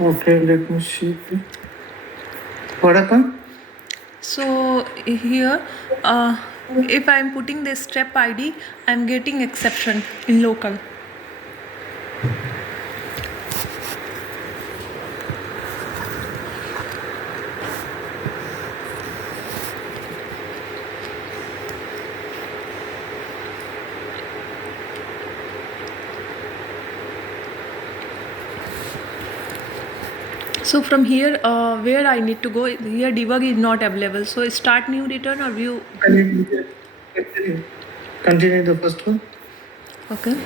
Okay, let me see. What happened? So here, if I'm putting this step ID, I'm getting exception in local. So from here, where I need to go, here debug is not available. So start new return or view. Continue the first one. Okay.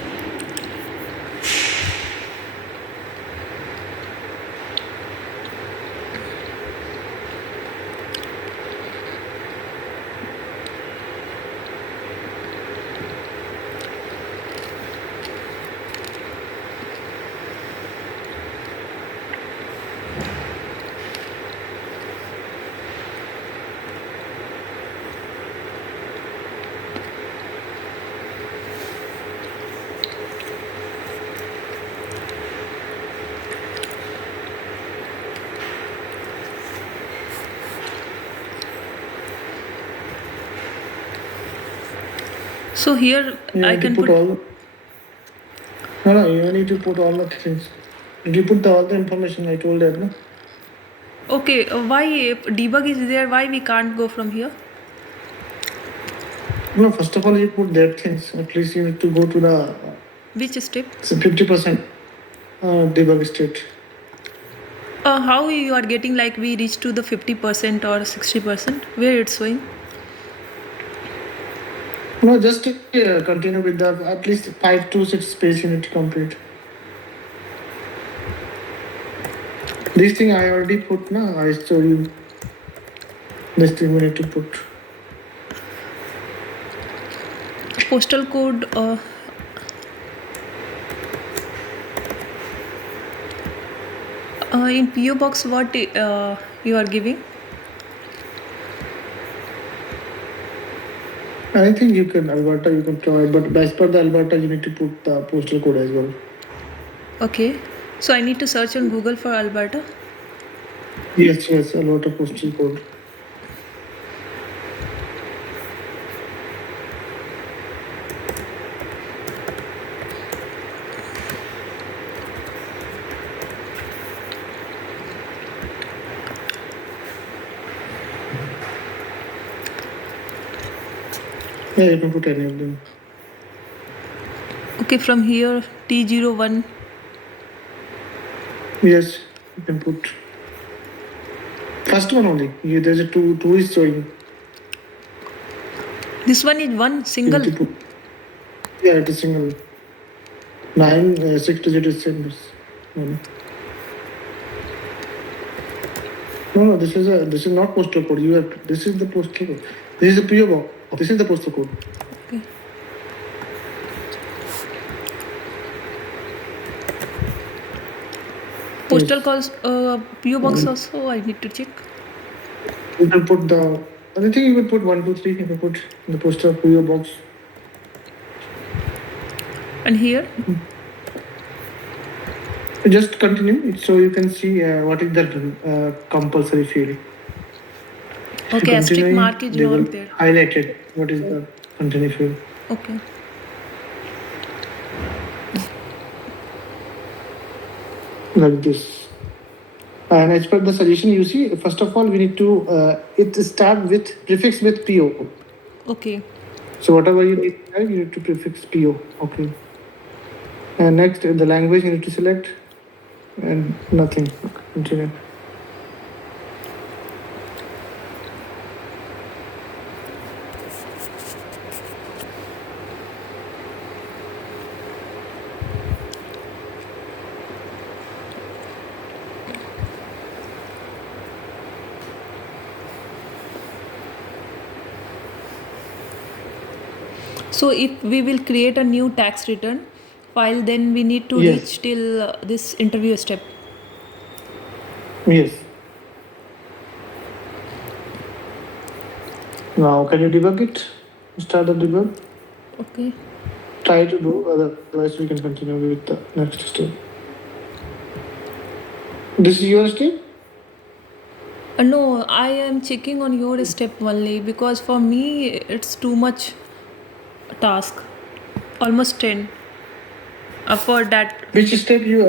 So here I can put all. No, you need to put all the things. Did you put all the information I told you? No? Okay, why debug is there? Why we can't go from here? No, first of all, you put that things. At least you need to go to the. Which step? So 50% debug state. How you are getting like we reach to the 50% or 60%? Where it's showing? No, just continue with the at least 5 to 6 space you need to complete. This thing I already put, na. I show you. This thing we need to put. Postal code. In PO box, what you are giving? I think you can Alberta, you can provide, but as per the Alberta, you need to put the postal code as well. Okay, so I need to search on Google for Alberta. Yes, Alberta postal code. Yeah, you can put any of them. Okay, from here T01. Yes, you can put. First one only. There's a two is showing. This one is one single. Yeah, it is single. 9 6 digit symbols. No, this is not postal code. This is the postal code. This is the PO box. This is the postal code. Okay. Postal calls PO box also I need to check. You can put the. I think you can put 1, 2, 3. You can put the postal PO box. And here. Just continue so you can see what is the compulsory field. Okay, asterisk mark is not there. Highlighted. What is the continue field? Okay. Like this. And as per the suggestion, you see, first of all, we need to it start with prefix with PO. Okay. So whatever you need to prefix PO. Okay. And next, the language you need to select, and nothing. Continue. So if we will create a new tax return file, then we need to reach till this interview step. Yes. Now, can you debug it? Start the debug. Okay. Try to do, otherwise we can continue with the next step. This is your step? No, I am checking on your step only because for me it's too much task. Almost 10 for that Which step. step you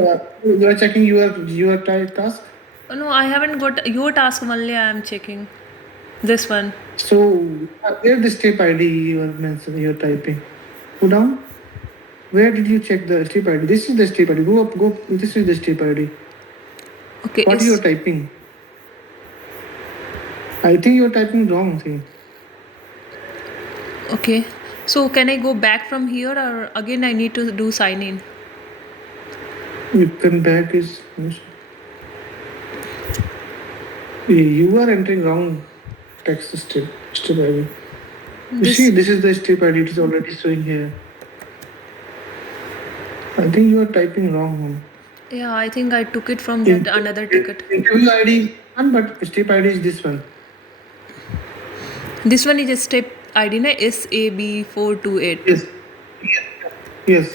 are checking your task? No, I haven't got your task only. I am checking this one. So where the step ID you are mentioning you're typing? Go down. Where did you check the step ID? This is the step ID. Go up, go. This is the step ID. Okay, What you are it's typing? I think you are typing wrong thing. okay. So can I go back from here or again I need to do sign in? You can back is you are entering wrong text step ID. You see, This this is the step ID. It is already showing here. I think you are typing wrong. yeah, I think I took it from that another ticket. Interview ID one, but step ID is this one. This one is a step ID na SAB428. Yes. Yes.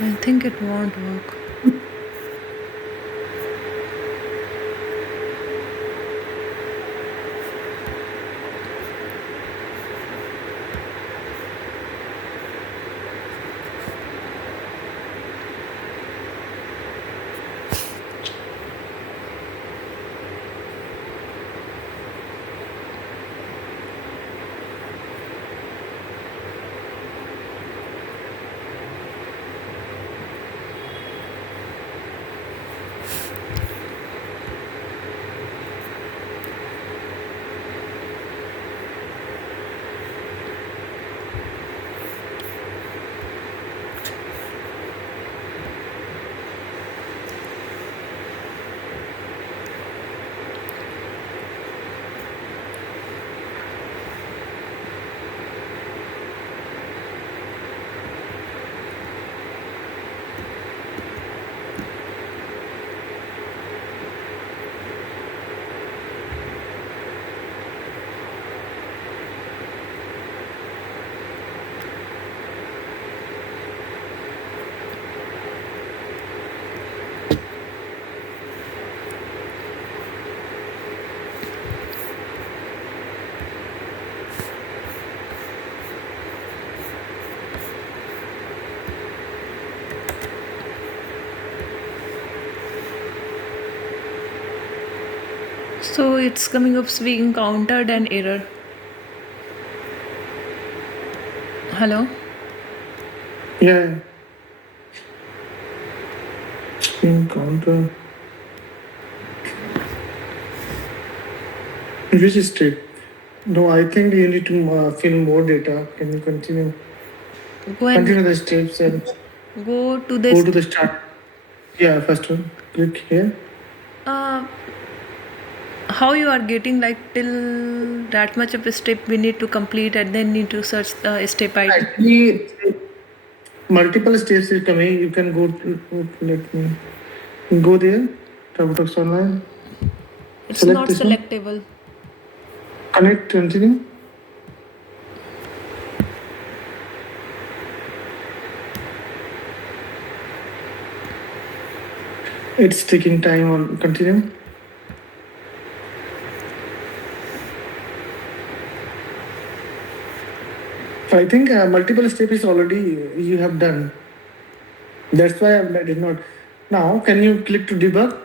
I think it won't work. So it's coming up we encountered an error. Hello? Yeah. Screen counter. Which step? No, I think you need to fill more data. Can you continue? Go and Continue the steps and go to go to this. the start. Yeah, first one. Click here. Uh, how you are getting like till that much of a step we need to complete and then need to search the step ID. Actually, multiple steps is coming. You can go to, let me go there. Tableaux Online. It's Select not this one. selectable. Connect, continue. It's taking time on continue. So I think multiple step is already you have done. That's why I did not. Now, can you click to debug?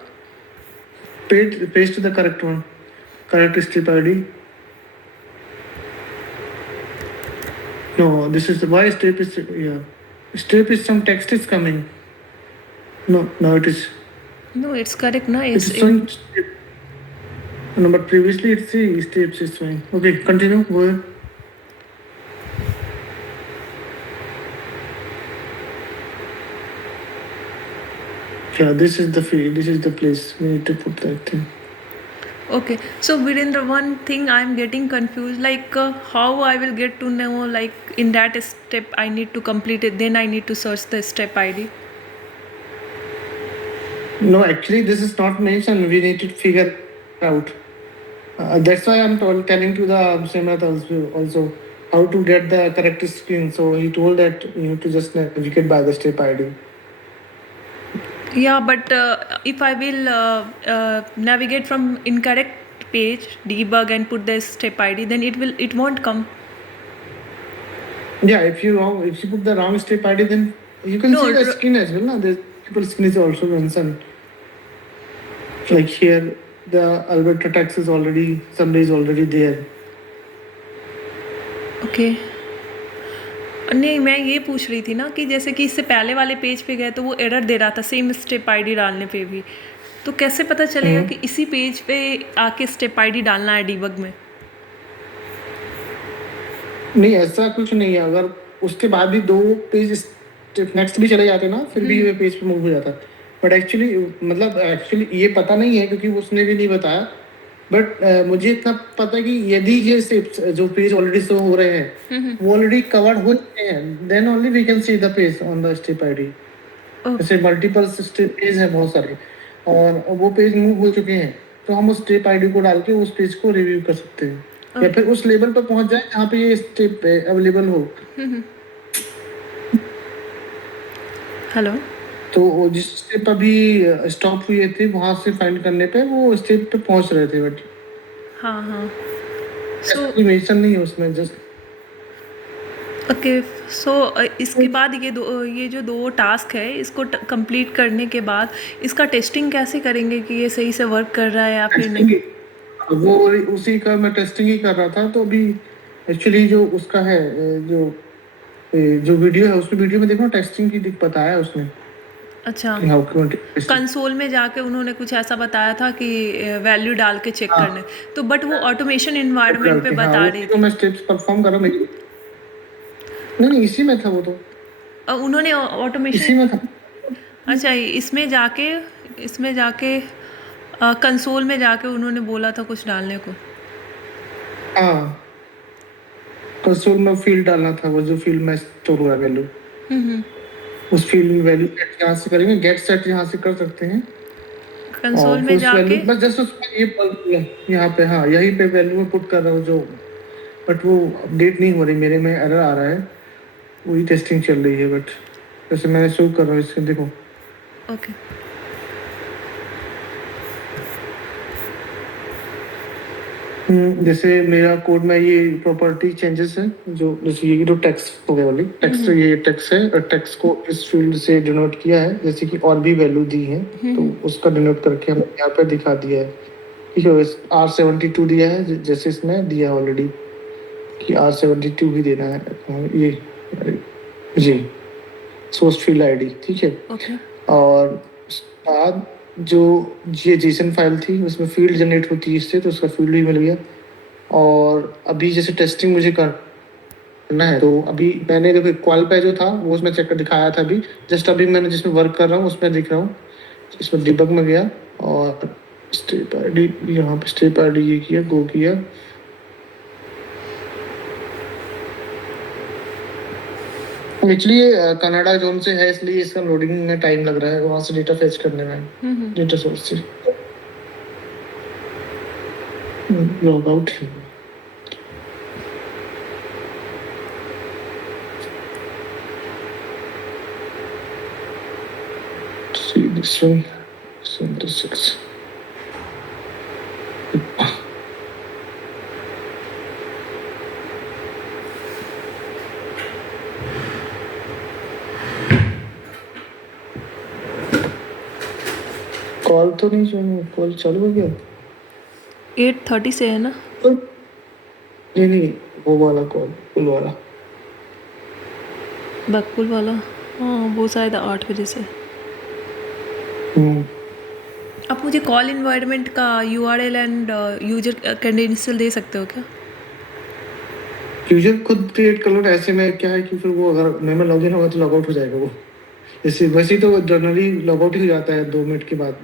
Paste the correct one. Correct step ID. No, this is the why step is yeah. Step is some text is coming. No, now it is. No, it's correct. No, It it's is showing step. No, but previously it's the steps is showing. Okay, continue. Go ahead. Yeah, this is the field. This is the place. We need to put that thing. okay. So within the one thing I'm getting confused, like how I will get to know like in that step I need to complete it. Then I need to search the step ID. No, actually, this is not mentioned. We need to figure out. That's why I'm telling to the Simrat also how to get the correct screen. So he told that you have to just navigate by the step ID. Yeah, but if I will navigate from incorrect page, debug and put the step ID, then it won't come. Yeah, if you put the wrong step ID, then you can No, see the screen as well. No? The people screen is also mentioned. Like here, the Alberta text is already, somebody is already there. Okay नहीं, मैं ये पूछ रही थी ना कि जैसे कि इससे पहले वाले पेज पे गए तो वो एरर दे रहा था सेम स्टेप आईडी डालने पे भी, तो कैसे पता चलेगा कि इसी पेज पे आके स्टेप आईडी डालना है डीबग में? नहीं, ऐसा कुछ नहीं है। अगर उसके बाद भी 2 पेज नेक्स्ट भी चले जाते ना, फिर भी ये पेज पे मूव हो जाता। बट एक्चुअली ये पता नहीं है क्योंकि उसने भी नहीं बताया। बट मुझे इतना पता है कि यदि ये स्टेप्स जो पेज ऑलरेडी शो हो रहे हैं वो ऑलरेडी कवर्ड हो चुके हैं, then only we can see the page on the step ID. जैसे मल्टीपल पेज हैं बहुत सारे और वो पेज मूव हो चुके हैं, तो हम उस स्टेप आईडी को डाल के उस पेज को रिव्यू कर सकते हैं या फिर उस लेवल पर पहुंच जाए जहाँ पे ये स्टेप अवेलेबल हो। हेलो, तो वो जिस स्टेप अभी स्टॉप हुए थे वहां से फाइंड करने पे वो स्टेप पे पहुंच रहे थे, बट हाँ हाँ, ऐसा कोई मेंशन नहीं है उसमें। Just okay. सो इसके बाद ये जो 2 टास्क है इसको कंप्लीट करने के बाद इसका टेस्टिंग कैसे करेंगे कि ये सही से वर्क कर रहा है या फिर नहीं? वो उसी का मैं टेस्टिंग ही कर रहा था। तो अभी एक्चुअली जो उसका है जो वीडियो है उसमें वीडियो में देखो टेस्टिंग की बताया उसने। अच्छा, कि how to test। कंसोल में जाके उन्होंने कुछ ऐसा बताया था कि वैल्यू डाल के चेक करने, तो बट वो ऑटोमेशन इन्वायरमेंट पे बता रही तो थी। मैं स्टेप्स परफॉर्म कर रहा हूँ। नहीं, इसी में था वो तो। उन्होंने इसी ऑटोमेशन, में था। अच्छा इसमें जाके कंसोल में जाके उन्होंने बोला था कुछ डालने को। हाँ, कंसोल में फील्ड डालना था, वो जो फील्ड में स्टोर हुआ वैल्यू, उस फील्ड में वैल्यू यहाँ से करेंगे, गेट सेट यहाँ से कर सकते हैं कंसोल और में फिर उस जाके वैल्यू बस जस्ट उसमें ये यहाँ पे, हाँ यहीं पे वैल्यू में पुट कर रहा हूँ जो, बट वो अपडेट नहीं हो रही, मेरे में एरर आ रहा है, वही टेस्टिंग चल रही है। बट जैसे मैंने शो कर रहा हूँ इसके, देखो ओके जैसे मेरा कोड में ये प्रॉपर्टी चेंजेस है, जो जैसे ये जो टेक्स्ट हो गया वाली टेक्स्ट, ये टेक्स्ट है और टेक्स्ट को इस फील्ड से डिनोट किया है, जैसे कि और भी वैल्यू दी है तो उसका डिनोट करके हम यहाँ पे दिखा दिया है। ठीक है, R72 दिया है जैसे इसमें दिया है ऑलरेडी कि R72 ही देना है ये जी सोर्स फील्ड आईडी। ठीक है, ओके और उसके बाद जो ये जेसन फाइल थी उसमें फील्ड जनरेट होती है इससे, तो उसका फील्ड भी मिल गया। और अभी जैसे टेस्टिंग मुझे करना है, तो अभी मैंने देखो कॉल पे जो था वो उसमें चेक कर दिखाया था, अभी जस्ट अभी मैंने जिसमें वर्क कर रहा हूँ उसमें दिख रहा हूँ, इसमें डिबग में गया और स्टेप आईडी, यहाँ पे स्टेप आईडी ये किया, गो किया। एक्चुअली ये कनाडा जोन से है इसलिए इसका लोडिंग में टाइम लग रहा है, वहां से डेटा फेच करने में, डेटा सोर्स से log out. See this one, 76. Call तो नहीं चाहिए, कॉल चालू हो गया 8:30 से है ना? नहीं वो वाला कॉल, फुल वाला बकपुल वाला, हाँ वो शायद 8 बजे से। आप मुझे कॉल इन्वायरमेंट का URL एंड यूजर क्रेडेंशियल दे सकते हो क्या? यूजर खुद क्रिएट कर लो। ऐसे में क्या है कि फिर वो अगर मैं लॉग इन होगा तो लॉग आउट हो जाएगा वो, जैसे वैसे तो जनरली लॉग आउट ही हो जाता है 2 मिनट के बाद।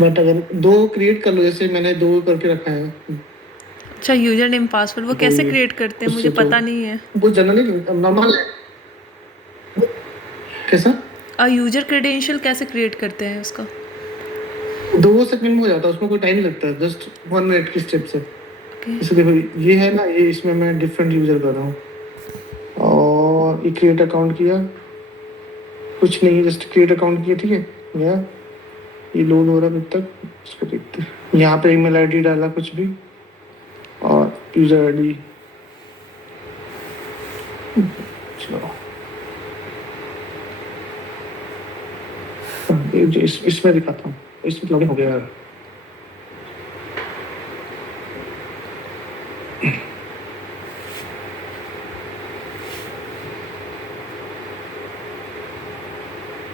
बट अगर 2 क्रिएट कर लो, जैसे मैंने 2 करके रखा है। अच्छा, यूजर नेम पासवर्ड वो कैसे ये क्रिएट करते हैं मुझे उससे तो पता नहीं है। वो जनरली नॉर्मल है। कैसा? यूजर क्रेडेंशियल कैसे क्रिएट करते हैं उसका? 2 सेकंड में हो जाता है, उसमें कोई टाइम नहीं लगता है, जस्ट 1 मिनट की स्टेप से। ओके। जैसे देखो ये है ना, ये इसमें मैं डिफरेंट यूज़र कर रहा हूँ और ये क्रिएट अकाउंट किया, कुछ नहीं है, जस्ट क्रिएट अकाउंट किया, ठीक है। या ये लोड हो रहा है, तब तक इसको देखते हैं। यहाँ पे ईमेल आईडी डाला कुछ भी और यूज़र आईडी, चलो ये जो इसमें दिखाता हूँ, इसमें लॉगिन हो गया यार।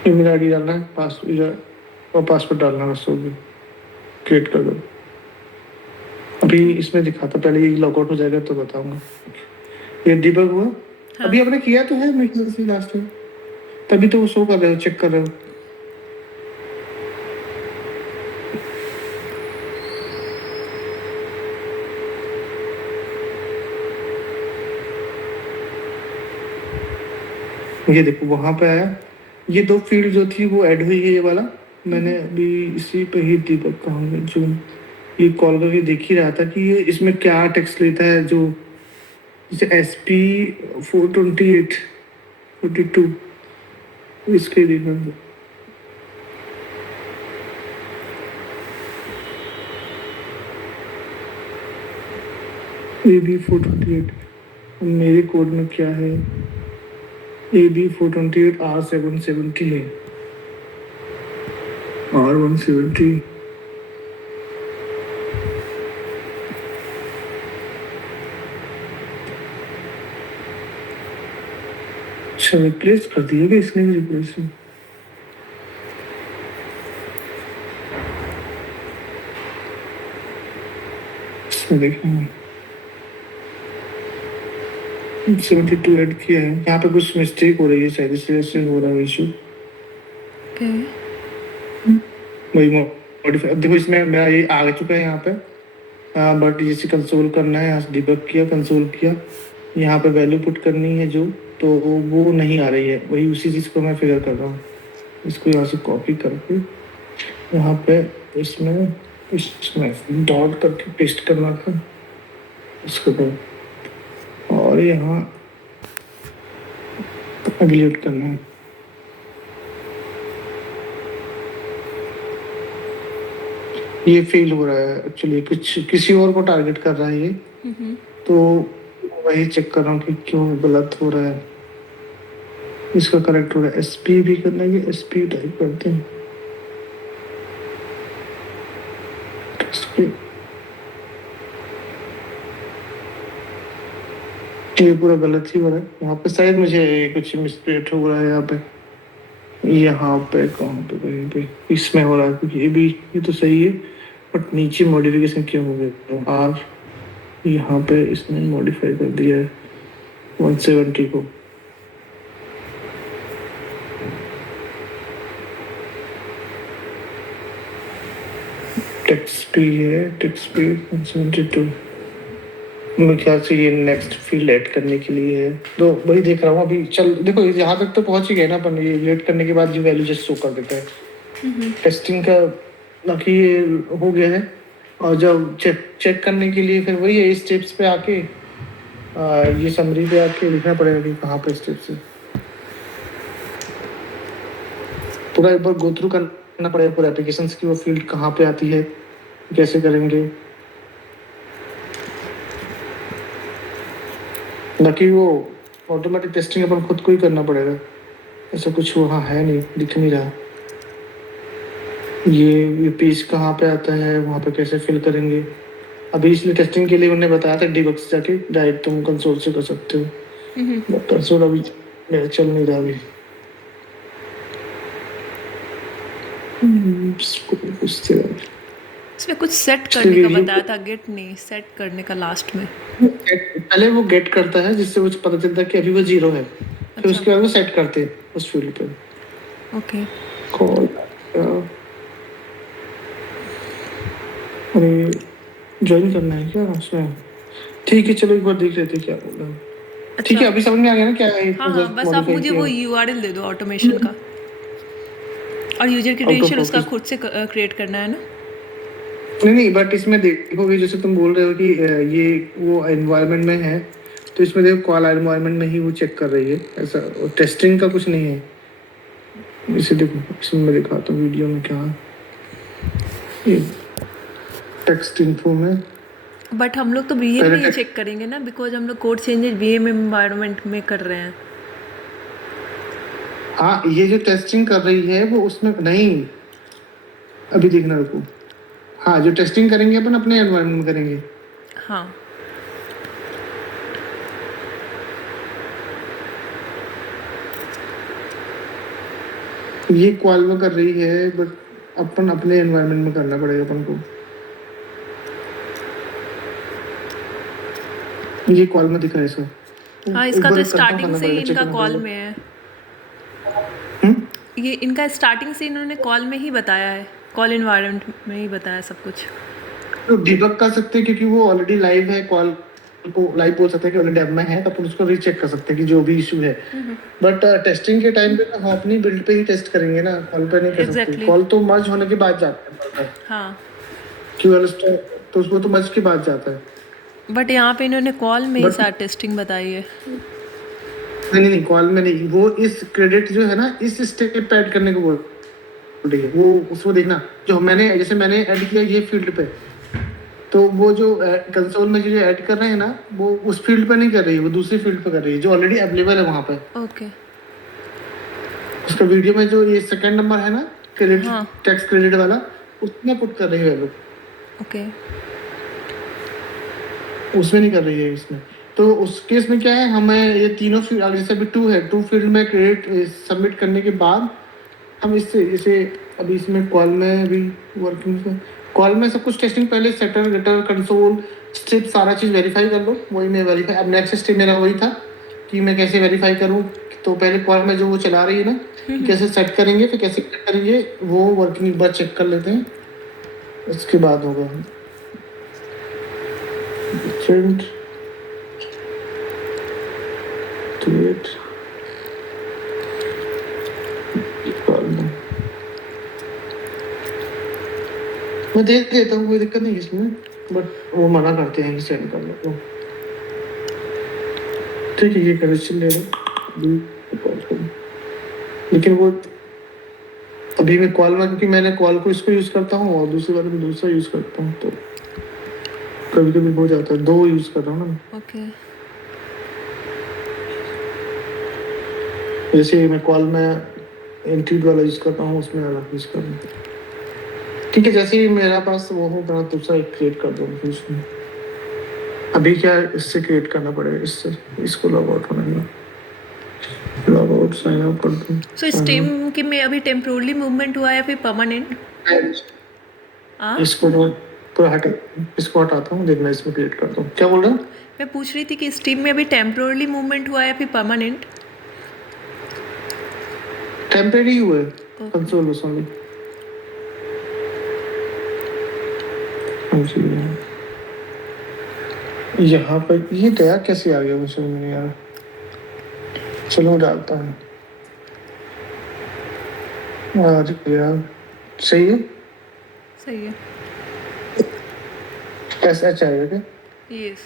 ईमेल आईडी डालना है, और पासवर्ड डालना है, बस हो गया, क्रिएट कर दो। अभी इसमें दिखाता, पहले ये लॉगआउट हो जाएगा तो बताऊंगा। ये डिबग हुआ। हाँ। अभी आपने किया तो है मेरे ख्याल से लास्ट में, तभी तो वो शो कर रहे हो, चेक कर रहे हो। ये देखो वहां पे आया, ये 2 फील्ड जो थी वो ऐड हुई है, ये वाला मैंने अभी इसी पे ही डिबग कहूँगा, जो ये कॉल करके देख ही रहा था कि ये इसमें क्या टेक्स्ट लेता है, जो जैसे SP 428 42 इसके देखना। AB 428 मेरे कोड में क्या है, AB 428 R770 है, R170। अच्छा रिप्लेस कर दिया क्या इसने भी, रिप्लेस देखना, 72 ऐड किया है, यहाँ पे कुछ मिस्टेक हो रही है शायद, इसलिए हो रहा है इशू। ओके। वही मॉडिफाई, देखो इसमें मेरा ये आ चुका है यहाँ पे, बट जैसे कंसोल करना है, यहाँ से डिबग किया, कंसोल किया, यहाँ पे वैल्यू पुट करनी है जो, तो वो नहीं आ रही है, वही उसी चीज़ को मैं फिगर कर रहा हूँ। इसको यहाँ से कॉपी करके यहाँ पे इसमें डॉट करके पेस्ट करना था इसको तो, और यहाँ डिलीट करना है। ये फेल हो रहा है एक्चुअली, कुछ किसी और को टारगेट कर रहा है ये, तो वही चेक कर रहा हूँ कि क्यों गलत हो रहा है, इसका करेक्ट हो रहा है। SP भी करना है, SP टाइप करते हैं, ये पूरा गलत ही हो रहा है। यहाँ पे शायद मुझे कुछ मिसप्लेट हो रहा है, यहाँ पे कहाँ पे कहीं पे इसमें हो रहा है, क्योंकि ये तो सही है, बट नीचे मॉडिफिकेशन क्यों हो गया, R यहाँ पे इसने मॉडिफाई कर दिया है 170 को। टेक्स्ट भी है, टेक्स्ट भी 172, मेरे ख्याल से ये नेक्स्ट फील्ड ऐड करने के लिए है, तो वही देख रहा हूँ अभी। चल देखो यहाँ तक तो पहुँच ही गए ना अपन, ये ऐड करने के बाद जो वैल्यू जस्ट शो कर देता है टेस्टिंग का, बाकी ये हो गया है। और जब चेक करने के लिए फिर वही है, स्टेप्स पे आके ये समरी पे आके लिखना पड़ेगा कि कहाँ पे स्टेप्स है, पूरा एक बार गो थ्रू करना पड़ेगा पूरा एप्लीकेशंस की, वो फील्ड कहाँ पे आती है, कैसे करेंगे। बाकी वो ऑटोमेटिक टेस्टिंग अपन खुद को ही करना पड़ेगा, ऐसा कुछ वहाँ है नहीं, दिख नहीं रहा। ये पेज कहाँ पे आता है, वहाँ पे कैसे फिल करेंगे, अभी इसलिए टेस्टिंग के लिए उन्होंने बताया था डिबग से जाके डायरेक्ट तुम कंसोल से कर सकते हो, कंसोल अभी मेरा चल नहीं रहा अभी। इसमें कुछ सेट करने का बताया था, गेट नहीं सेट करने का लास्ट में। पहले वो गेट करता है जिससे वो पता चलता है कि अभी वो 0 है, फिर उसके बाद वो सेट करते हैं उस फील्ड पे। ओके। कॉल अरे ज्वाइन करना है क्या उसमें, ठीक है चलो एक बार देख लेते हैं क्या बोल रहा है। ठीक है अभी समझ में आ गया ना क्या है। हाँ हाँ, बस आप मुझे वो URL दे दो ऑटोमेशन का। और यूजर आउट ऑफ क्रेडेंशियल उसका ऑफिस। खुद से क्रिएट करना है ना? नहीं नहीं, बट इसमें देखोगे जैसे तुम बोल रहे हो कि ये वो एनवायरनमेंट में है, तो इसमें देखो कॉल एनवायरनमेंट में ही वो चेक कर रही है, ऐसा टेस्टिंग का कुछ नहीं है। इसे देखो, इसमें मैं दिखाता हूँ वीडियो में क्या टेक्स्ट इन्फो में। बट हम लोग तो वीएम पहले में ही टेक्स्ट, चेक करेंगे ना, बिकॉज हम लोग कोड चेंजेस वीएम एनवायरनमेंट में कर रहे हैं। हाँ ये जो टेस्टिंग कर रही है वो उसमें नहीं, अभी देखना रुको। हाँ जो टेस्टिंग करेंगे अपन अपने एनवायरनमेंट में करेंगे। हाँ, ये क्वालवा कर रही है, बट अपन अपने एनवायरनमेंट में करना पड़ेगा अपन को। ये कॉल में दिखा है सर। हाँ, एक इसका बार तो कंफर्म स्टार्टिंग करना से ही पड़ेगा, चेक इनका करना कॉल पड़ेगा। में है। हम्म? ये इनका स्टार्टिंग से इन्होंने कॉल में ही बताया है, कॉल इन्वायरमेंट में ही बताया सब कुछ। तो डिबग कर सकते हैं क्योंकि वो ऑलरेडी लाइव है, कॉल को लाइव बोल सकते हैं कि ऑलरेडी डेव में है, तो अपन उसको रीचेक कर सकते हैं कि जो भी इशू है। बट टेस्टिंग के टाइम पे हम अपनी बिल्ड पे ही टेस्ट करेंगे ना, कॉल पे नहीं कर सकते। एग्जैक्टली। कॉल तो मर्ज होने के बाद जाता है, हाँ, क्यूएल तो उसको तो मर्ज के बाद जाता है। बट यहाँ पे इन्होंने कॉल में ही बट सारी टेस्टिंग बताई है। नहीं नहीं, कॉल में नहीं, वो इस क्रेडिट जो है ना इस स्टेप पे ऐड करने को बोल रही है। वो उसको देखना, जो मैंने जैसे मैंने ऐड किया ये फील्ड पे, तो वो जो कंसोल में जो ऐड कर रहे हैं ना, वो उस फील्ड पे नहीं कर रही है, वो दूसरी फील्ड पे कर रही है जो ऑलरेडी अवेलेबल है वहां पे। ओके। उसका वीडियो में जो ये सेकंड नंबर है ना, क्रेडिट हाँ, टैक्स क्रेडिट वाला, उसमें पुट कर रही है वैल्यू, ओके। उसमें नहीं कर रही है इसमें। तो उस केस में क्या है, हमें ये तीनों फील्ड, जैसे अभी टू है, टू फील्ड में क्रेडिट सबमिट करने के बाद हम इससे इसे अभी इसमें कॉल में भी वर्किंग, कॉल में सब कुछ टेस्टिंग पहले सेटर गेटर कंसोल स्ट्रिप सारा चीज़ वेरीफाई कर लो। वही मैं वेरीफाई, अब नेक्स्ट स्टेप मेरा वही था कि मैं कैसे वेरीफाई करूँ। तो पहले कॉल में जो वो चला रही है ना, कि कैसे सेट करेंगे, फिर कैसे करेंगे, वो वर्किंग एक बार चेक कर लेते हैं, उसके बाद होगा। Trend, create, call में मैं देख लेता हूँ, कोई दिक्कत नहीं इसमें, बट वो मना करते हैं कि सेंड करने को। ठीक है, ये कनेक्शन ले लो, लेकिन वो अभी मैं कॉल में, क्योंकि मैंने कॉल को इसको यूज करता हूँ और दूसरी बार में दूसरा यूज करता हूँ, तो कभी कभी हो जाता है, दो यूज कर रहा हूँ ना। ओके। जैसे मैं कॉल में इंक्लूड वाला यूज करता हूँ, उसमें अलग यूज कर रहा हूँ। ठीक है, जैसे ही मेरा पास वो होगा दूसरा एक क्रिएट कर दूँगा उसमें। अभी क्या है, इससे क्रिएट करना पड़ेगा, इससे इसको लॉग आउट होना है, लॉग आउट साइन अप कर दूँ। सो इस टीम के में अभी टेम्पोरली मूवमेंट हुआ है या फिर परमानेंट? इसको तो हटा, इसको हटाता हूँ, देखना इसमें क्रिएट करता हूँ। क्या बोल रहा हूँ? मैं पूछ रही थी कि इस टीम में अभी टेम्पोरली मूवमेंट हुआ है या फिर परमानेंट? टेम्परेरी हुआ है, कंसोल बस ओनली। यहाँ पर ये गया कैसे आ गया, मुझे समझ में नहीं आ रहा। चलो मैं डालता हूँ। अरे यार, सही है। सही है। ऐसा चाहिए क्या? यस।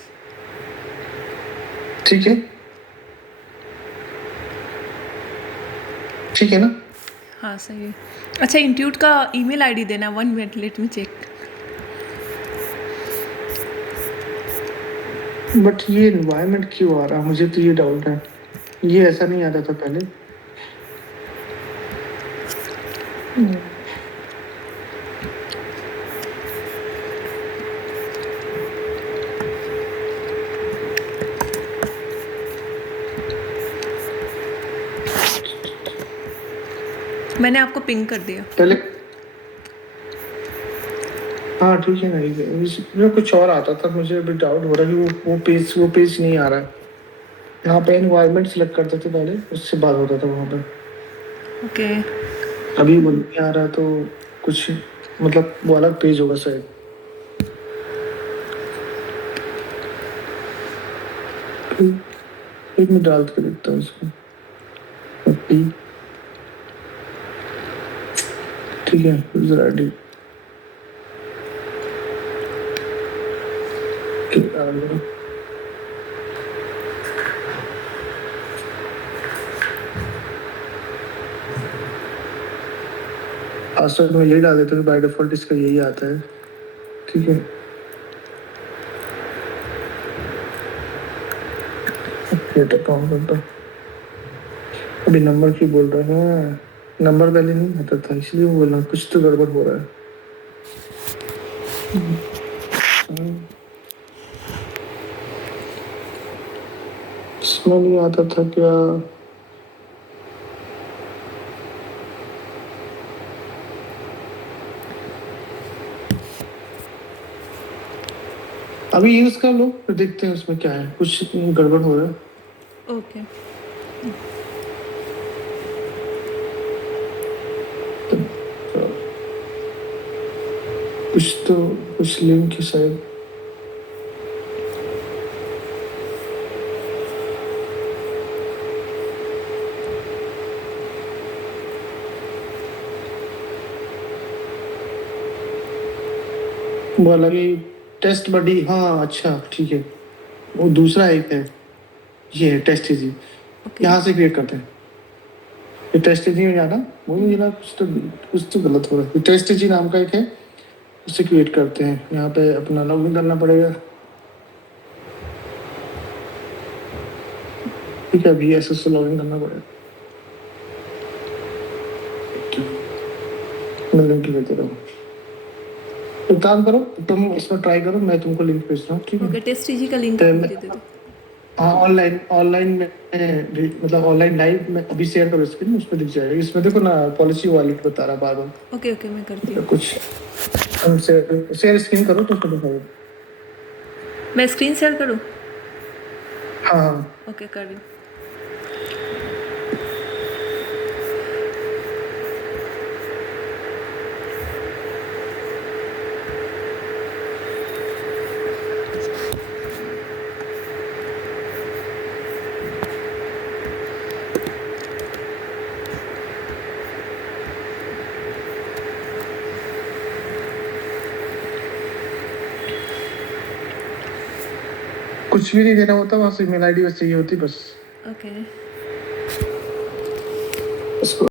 ठीक है, ठीक है ना? हाँ, सही है। अच्छा, इंट्यूट का ईमेल आईडी देना, 1 minute, let me check. But ये एनवायरनमेंट क्यों आ रहा है, मुझे तो ये डाउट है, ये ऐसा नहीं आता था पहले। मैंने आपको पिंग कर दिया। पहले हाँ ठीक है ना, इसमें कुछ और आता था, मुझे अभी डाउट हो रहा है कि वो पेज नहीं आ रहा है। यहाँ पे एनवायरनमेंट सिलेक्ट करते थे पहले, उससे बाद होता था वहाँ पे। ओके। अभी वो नहीं आ रहा, तो कुछ मतलब वो अलग पेज होगा शायद। एक मिनट डाल के देखता हूँ इसको। ठीक है, यूजर आईडी पासवर्ड में यही डाल देते हैं, बाय डिफॉल्ट इसका यही आता है। ठीक है, क्रिएट अकाउंट करता हूँ। अभी नंबर क्यों बोल रहा है? नंबर पहले नहीं आता था इसलिए बोला कुछ तो गड़बड़ हो रहा है। इसमें नहीं आता था क्या? अभी यूज कर लो फिर देखते हैं उसमें क्या है, कुछ गड़बड़ हो रहा है। ओके। कुछ लिंक है शायद। वो अलग ही टेस्ट बडी, हाँ अच्छा ठीक है, वो दूसरा एक है, ये है टेस्ट इजी। ओके। यहाँ से क्रिएट करते हैं, ये टेस्ट इजी में जाना, वो मुझे ना कुछ तो गलत हो रहा है। टेस्ट इजी नाम का एक है, उससे क्रिएट करते हैं। यहाँ पे अपना लॉगिन करना पड़ेगा। ठीक है, अभी ऐसे से लॉगिन करना पड़ेगा। मैं लिंक भेज रहा हूँ, एक काम करो तुम इसमें ट्राई करो, मैं तुमको लिंक भेज रहा हूँ। ठीक है, ओके, टेस्ट जी का लिंक तो मुझे दे दो। हाँ ऑनलाइन में मतलब ऑनलाइन लाइव में अभी शेयर करो स्क्रीन, उसमें दिख जाएगा। इसमें देखो ना पॉलिसी वॉलेट बता रहा बाद में ओके ओके, मैं करती हूँ। कुछ। हम शेयर स्क्रीन करो तो उसको दिखाओ। मैं स्क्रीन शेयर करूँ? हाँ ओके, कर रही हूँ। कुछ भी नहीं देना होता, बस ईमेल आईडी बस चाहिए होती बस। ओके। उसको